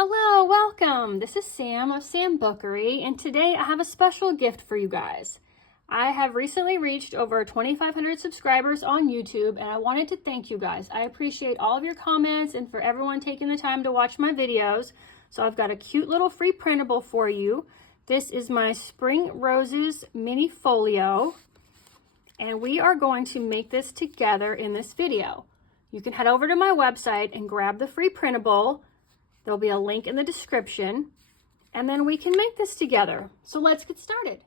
Hello, welcome. This is Sam of Sambookery, and today I have a special gift for you guys. I have recently reached over 2,500 subscribers on YouTube, and I wanted to thank you guys. I appreciate all of your comments and for everyone taking the time to watch my videos. So I've got a cute little free printable for you. This is my Spring Roses mini folio, and we are going to make this together in this video. You can head over to my website and grab the free printable. There'll be a link in the description, and then we can make this together. So let's get started.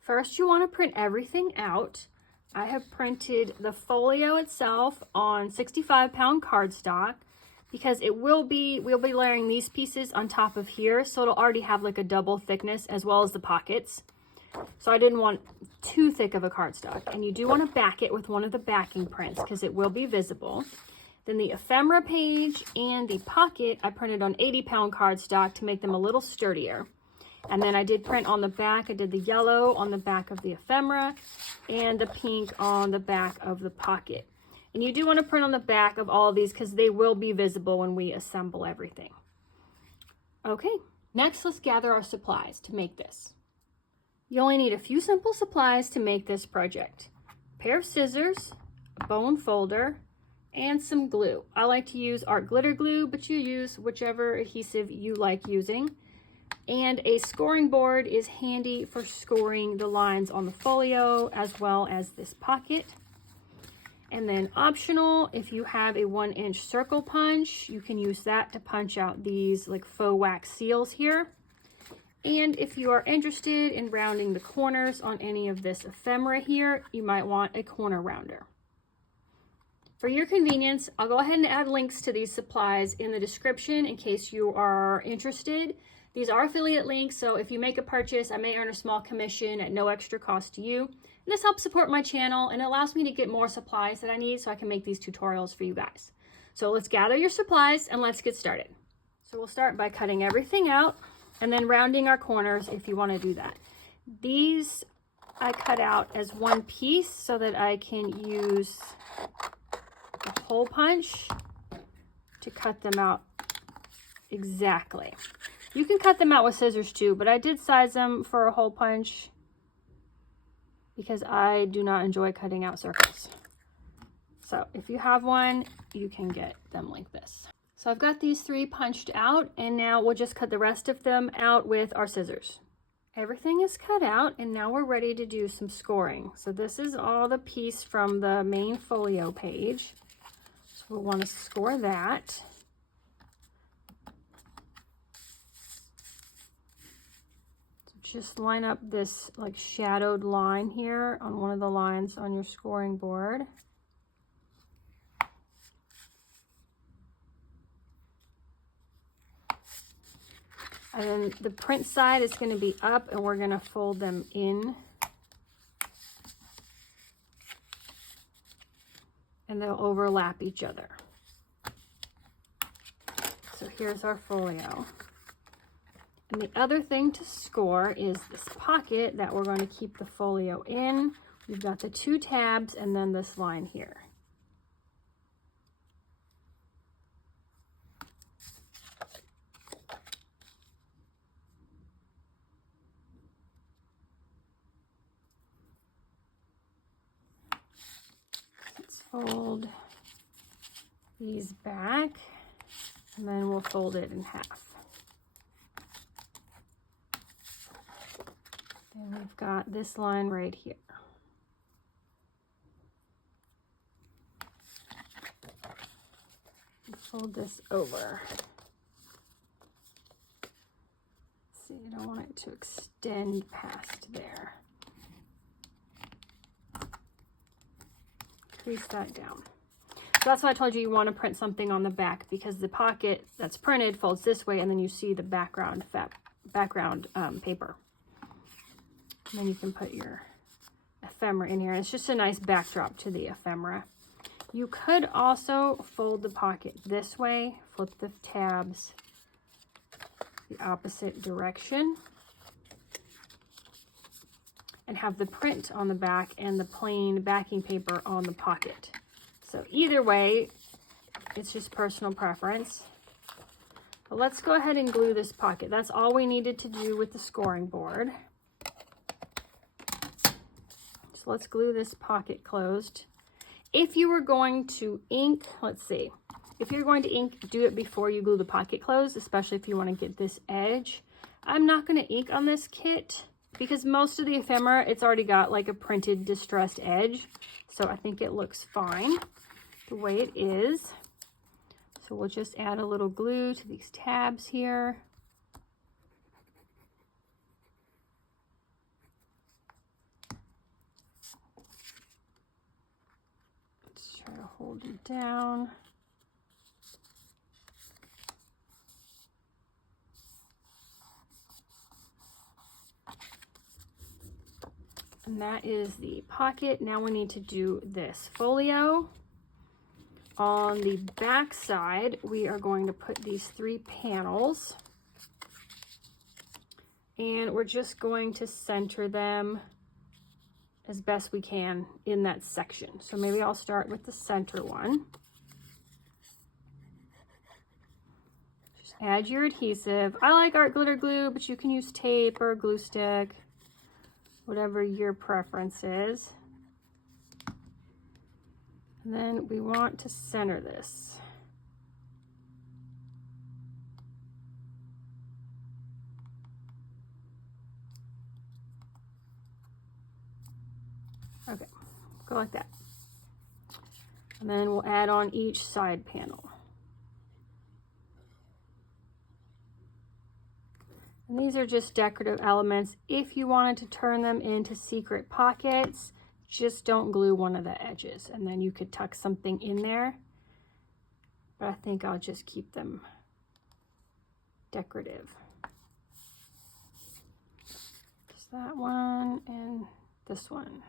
First, you want to print everything out. I have printed the folio itself on 65-pound cardstock because we'll be layering these pieces on top of here, so it'll already have like a double thickness as well as the pockets. So I didn't want too thick of a cardstock, and you do want to back it with one of the backing prints because it will be visible. Then the ephemera page and the pocket I printed on 80-pound cardstock to make them a little sturdier. And then I did print on the back. I did the yellow on the back of the ephemera and the pink on the back of the pocket. And you do want to print on the back of all of these because they will be visible when we assemble everything. Okay, next let's gather our supplies to make this. You only need a few simple supplies to make this project. A pair of scissors, a bone folder, and some glue. I like to use art glitter glue, but you use whichever adhesive you like using. And a scoring board is handy for scoring the lines on the folio as well as this pocket. And then optional, if you have a 1-inch circle punch, you can use that to punch out these like faux wax seals here. And if you are interested in rounding the corners on any of this ephemera here, you might want a corner rounder. For your convenience, I'll go ahead and add links to these supplies in the description in case you are interested. These are affiliate links, so if you make a purchase, I may earn a small commission at no extra cost to you. And this helps support my channel and allows me to get more supplies that I need so I can make these tutorials for you guys. So let's gather your supplies and let's get started. So we'll start by cutting everything out and then rounding our corners if you want to do that. These I cut out as one piece so that I can use a hole punch to cut them out exactly. You can cut them out with scissors too, but I did size them for a hole punch because I do not enjoy cutting out circles. So if you have one, you can get them like this. So I've got these 3 punched out, and now we'll just cut the rest of them out with our scissors. Everything is cut out, and now we're ready to do some scoring. So this is all the piece from the main folio page. So we'll want to score that. So just line up this like shadowed line here on one of the lines on your scoring board. And then the print side is going to be up, and we're going to fold them in. And they'll overlap each other. So here's our folio. And the other thing to score is this pocket that we're going to keep the folio in. We've got the 2 tabs and then this line here. Fold these back, and then we'll fold it in half. Then we've got this line right here. Fold this over. See, I don't want it to extend past there. Crease that down. So that's why I told you want to print something on the back, because the pocket that's printed folds this way, and then you see the background paper. And then you can put your ephemera in here. It's just a nice backdrop to the ephemera. You could also fold the pocket this way, flip the tabs the opposite direction, and have the print on the back and the plain backing paper on the pocket. So either way, it's just personal preference. But let's go ahead and glue this pocket. That's all we needed to do with the scoring board. So let's glue this pocket closed. If you were going to ink, let's see. If you're going to ink, do it before you glue the pocket closed, especially if you want to get this edge. I'm not going to ink on this kit because most of the ephemera, it's already got like a printed distressed edge. So I think it looks fine the way it is. So we'll just add a little glue to these tabs here. Let's try to hold it down. And that is the pocket. Now we need to do this folio. On the back side, we are going to put these 3 panels. And we're just going to center them as best we can in that section. So maybe I'll start with the center one. Just add your adhesive. I like art glitter glue, but you can use tape or a glue stick, whatever your preference is. And then we want to center this. Okay, go like that. And then we'll add on each side panel. And these are just decorative elements. If you wanted to turn them into secret pockets, just don't glue one of the edges, and then you could tuck something in there. But I think I'll just keep them decorative. Just that one and this one.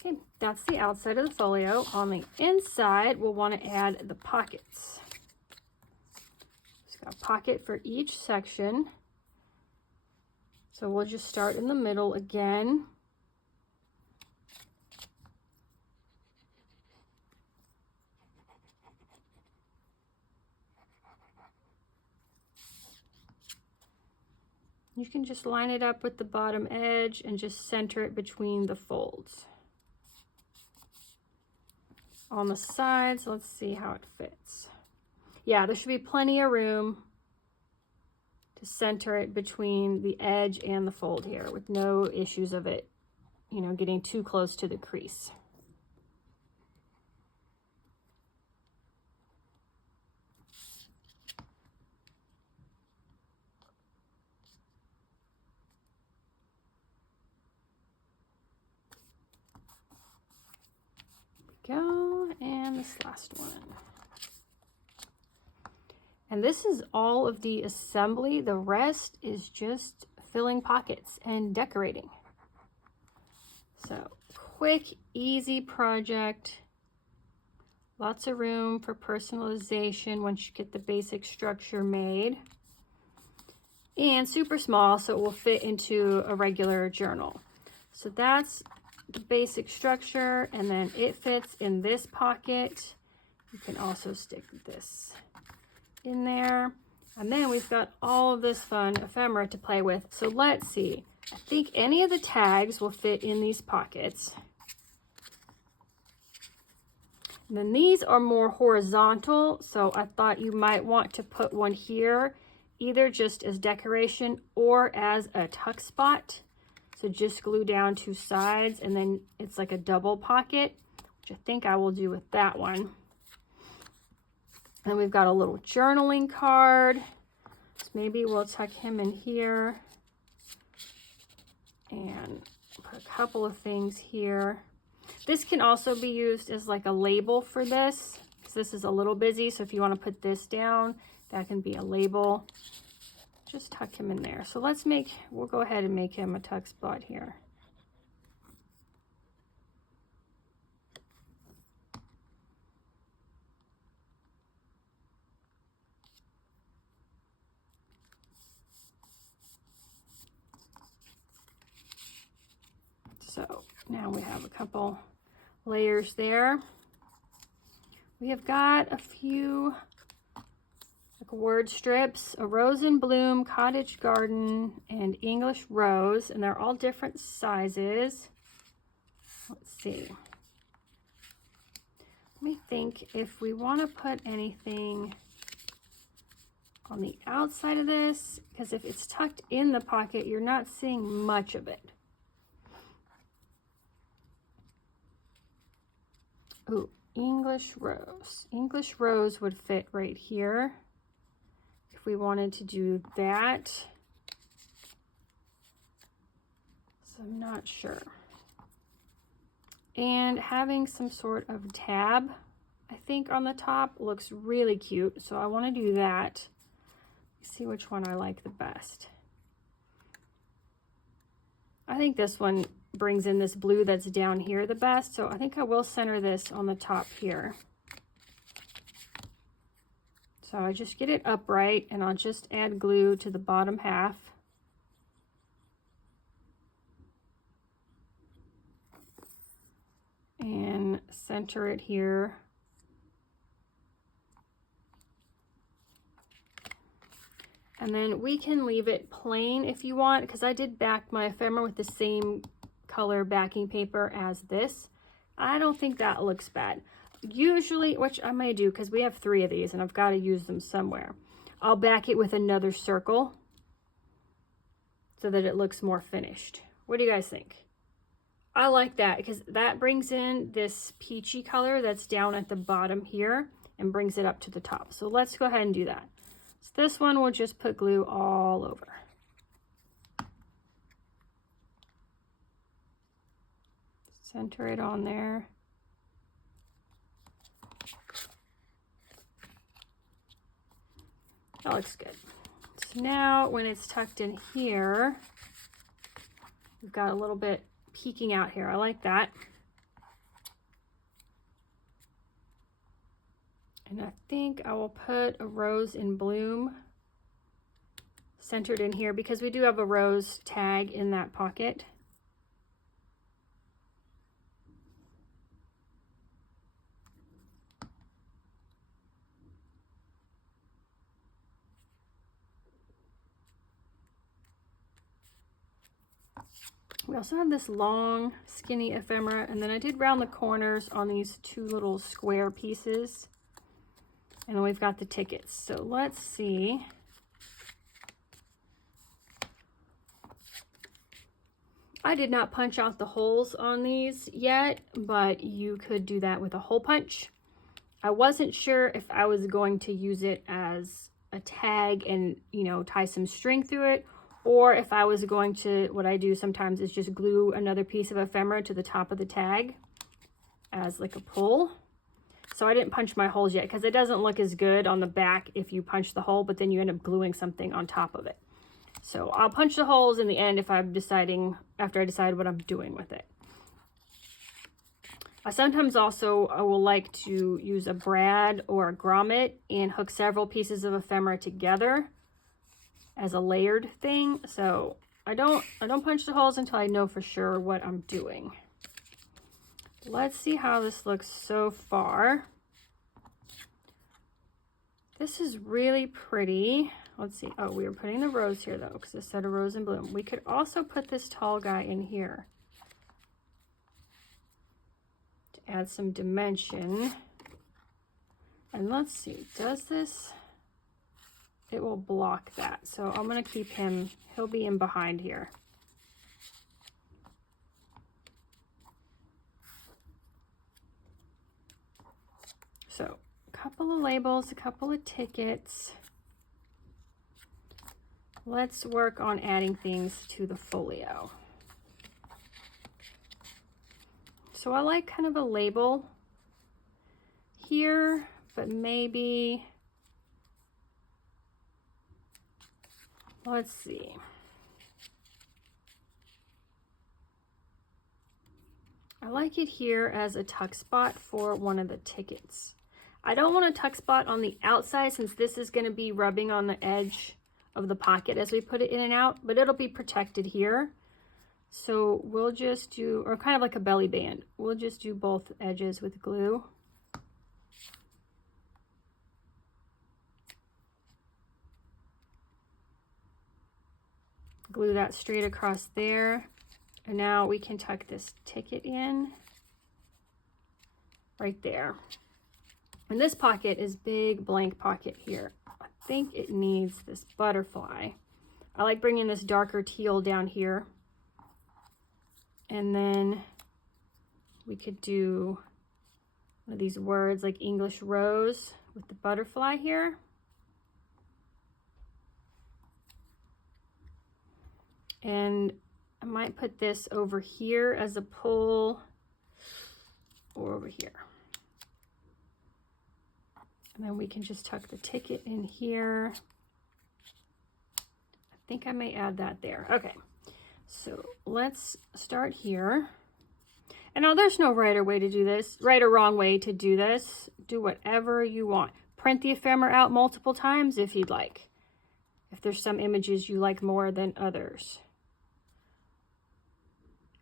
Okay, that's the outside of the folio. On the inside, we'll want to add the pockets. Just got a pocket for each section. So we'll just start in the middle again. You can just line it up with the bottom edge and just center it between the folds. On the sides, let's see how it fits. Yeah, there should be plenty of room to center it between the edge and the fold here with no issues of it, you know, getting too close to the crease. Go, and this last one. And this is all of the assembly. The rest is just filling pockets and decorating. So quick, easy project. Lots of room for personalization once you get the basic structure made. And super small, so it will fit into a regular journal. So that's the basic structure, and then it fits in this pocket. You can also stick this in there, and then we've got all of this fun ephemera to play with. So let's see, I think any of the tags will fit in these pockets. And then these are more horizontal, so I thought you might want to put one here, either just as decoration or as a tuck spot. So just glue down 2 sides, and then it's like a double pocket, which I think I will do with that one. And we've got a little journaling card. So maybe we'll tuck him in here and put a couple of things here. This can also be used as like a label for this, because this is a little busy. So if you want to put this down, that can be a label. Just tuck him in there. So we'll go ahead and make him a tuck spot here. Now we have a couple layers there. We have got a few like word strips, a rose in bloom, cottage garden, and English rose, and they're all different sizes. Let's see. Let me think if we want to put anything on the outside of this, because if it's tucked in the pocket, you're not seeing much of it. Ooh, English rose. English rose would fit right here if we wanted to do that. So I'm not sure. And having some sort of tab, I think, on the top looks really cute. So I want to do that. Let's see which one I like the best. I think this one brings in this blue that's down here the best. So I think I will center this on the top here. So I just get it upright and I'll just add glue to the bottom half. And center it here. And then we can leave it plain if you want, because I did back my ephemera with the same color backing paper as this. I don't think that looks bad. Usually, which I may do because we have 3 of these and I've got to use them somewhere, I'll back it with another circle so that it looks more finished. What do you guys think? I like that because that brings in this peachy color that's down at the bottom here and brings it up to the top. So let's go ahead and do that. So this one we'll just put glue all over. Center it on there. That looks good. So now when it's tucked in here, we've got a little bit peeking out here. I like that. And I think I will put a rose in bloom centered in here because we do have a rose tag in that pocket. We also have this long skinny ephemera, and then I did round the corners on these 2 little square pieces. And then we've got the tickets. So let's see. I did not punch out the holes on these yet, but you could do that with a hole punch. I wasn't sure if I was going to use it as a tag and, you know, tie some string through it, or if I was going to, what I do sometimes is just glue another piece of ephemera to the top of the tag as like a pull. So I didn't punch my holes yet because it doesn't look as good on the back if you punch the hole, but then you end up gluing something on top of it. So I'll punch the holes in the end if I'm deciding, after I decide what I'm doing with it. I sometimes also I will like to use a brad or a grommet and hook several pieces of ephemera together as a layered thing. So I don't punch the holes until I know for sure what I'm doing. Let's see how this looks so far. This is really pretty. Let's see. Oh, we were putting the rose here though, because it said a rose in bloom. We could also put this tall guy in here to add some dimension. And let's see, does this, it will block that. So I'm going to keep him, he'll be in behind here. So a couple of labels, a couple of tickets. Let's work on adding things to the folio. So I like kind of a label here, but maybe, let's see. I like it here as a tuck spot for one of the tickets. I don't want a tuck spot on the outside since this is going to be rubbing on the edge of the pocket as we put it in and out, but it'll be protected here. So we'll just do, or kind of like a belly band, we'll just do both edges with glue. Glue that straight across there. And now we can tuck this ticket in right there. And this pocket is big blank pocket here. I think it needs this butterfly. I like bringing this darker teal down here. And then we could do one of these words like English rose with the butterfly here. And I might put this over here as a pull, or over here. And then we can just tuck the ticket in here. I think I may add that there. Okay, so let's start here. And now there's no right or way to do this, right or wrong way to do this. Do whatever you want. Print the ephemera out multiple times if you'd like. If there's some images you like more than others.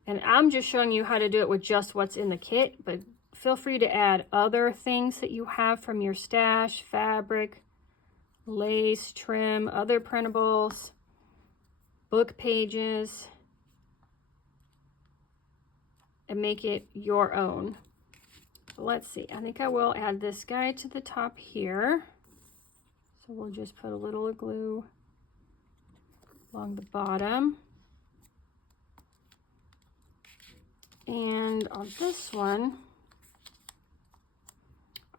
And I'm just showing you how to do it with just what's in the kit, but feel free to add other things that you have from your stash, fabric, lace, trim, other printables, book pages, and make it your own. Let's see, I think I will add this guy to the top here. So we'll just put a little glue along the bottom. And on this one,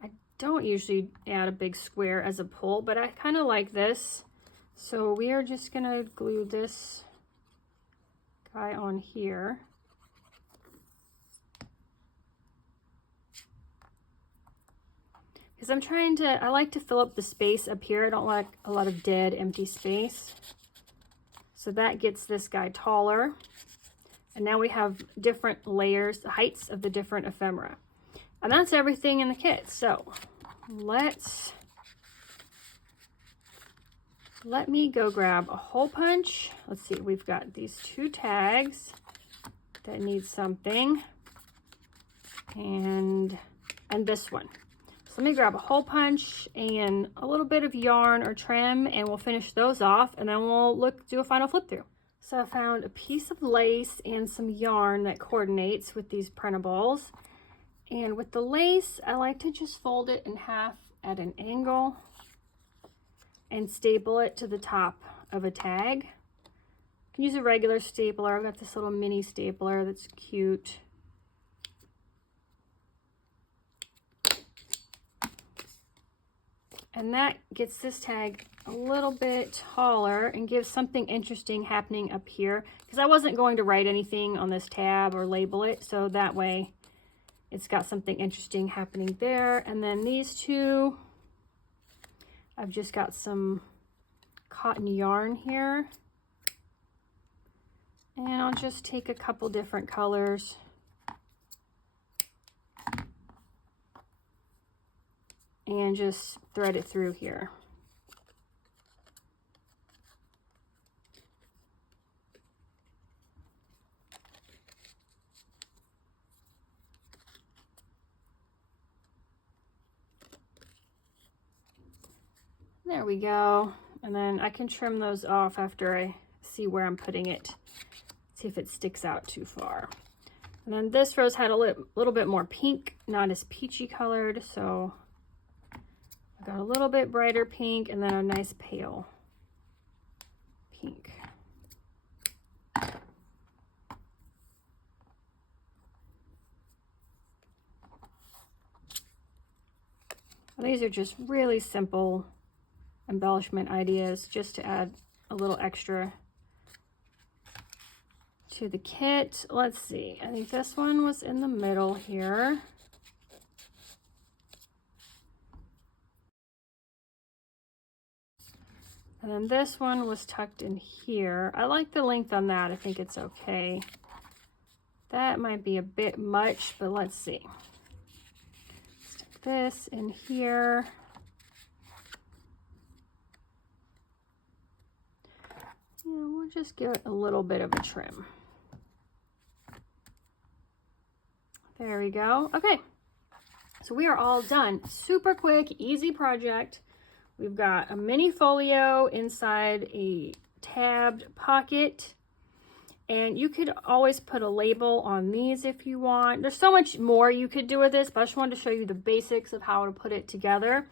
I don't usually add a big square as a pull, but I kind of like this. So we are just gonna glue this guy on here. Because I like to fill up the space up here. I don't like a lot of dead, empty space. So that gets this guy taller. And now we have different layers, the heights of the different ephemera. And that's everything in the kit. So let me go grab a hole punch. Let's see, we've got these 2 tags that need something. And this one. So let me grab a hole punch and a little bit of yarn or trim, and we'll finish those off, and then we'll do a final flip through. So I found a piece of lace and some yarn that coordinates with these printables. And with the lace, I like to just fold it in half at an angle and staple it to the top of a tag. You can use a regular stapler. I've got this little mini stapler that's cute. And that gets this tag a little bit taller and gives something interesting happening up here, because I wasn't going to write anything on this tab or label it, so that way it's got something interesting happening there. And then these 2, I've just got some cotton yarn here, and I'll just take a couple different colors and just thread it through here. There we go. And then I can trim those off after I see where I'm putting it. See if it sticks out too far. And then this rose had a little bit more pink, not as peachy colored, so I got a little bit brighter pink and then a nice pale pink. These are just really simple embellishment ideas just to add a little extra to the kit. Let's see, I think this one was in the middle here. And then this one was tucked in here. I like the length on that. I think it's okay. That might be a bit much, but let's see. Stick this in here. Yeah, we'll just give it a little bit of a trim. There we go. Okay, so we are all done. Super quick, easy project. We've got a mini folio inside a tabbed pocket. And you could always put a label on these if you want. There's so much more you could do with this, but I just wanted to show you the basics of how to put it together.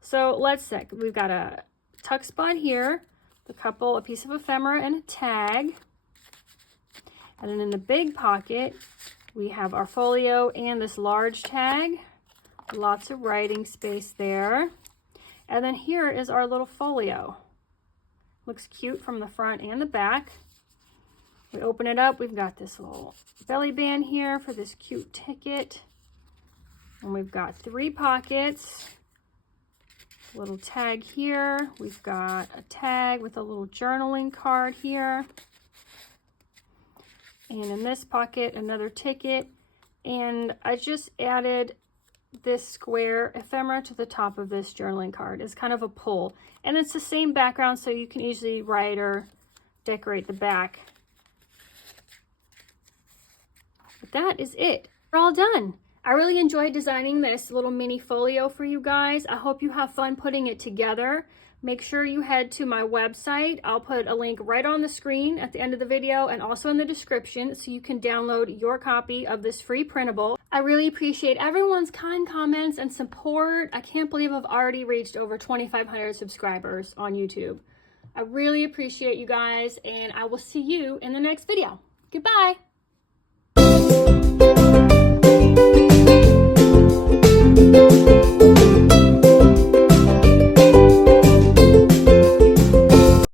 So let's see. We've got a tuck spot here, a piece of ephemera and a tag. And then in the big pocket, we have our folio and this large tag. Lots of writing space there. And then here is our little folio. Looks cute from the front and the back. We open it up, we've got this little belly band here for this cute ticket. And we've got 3 pockets. Little tag here. We've got a tag with a little journaling card here. And in this pocket, another ticket. And I just added this square ephemera to the top of this journaling card. It's kind of a pull. And it's the same background, so you can easily write or decorate the back. But that is it. We're all done. I really enjoyed designing this little mini folio for you guys. I hope you have fun putting it together. Make sure you head to my website. I'll put a link right on the screen at the end of the video and also in the description so you can download your copy of this free printable. I really appreciate everyone's kind comments and support. I can't believe I've already reached over 2,500 subscribers on YouTube. I really appreciate you guys, and I will see you in the next video. Goodbye.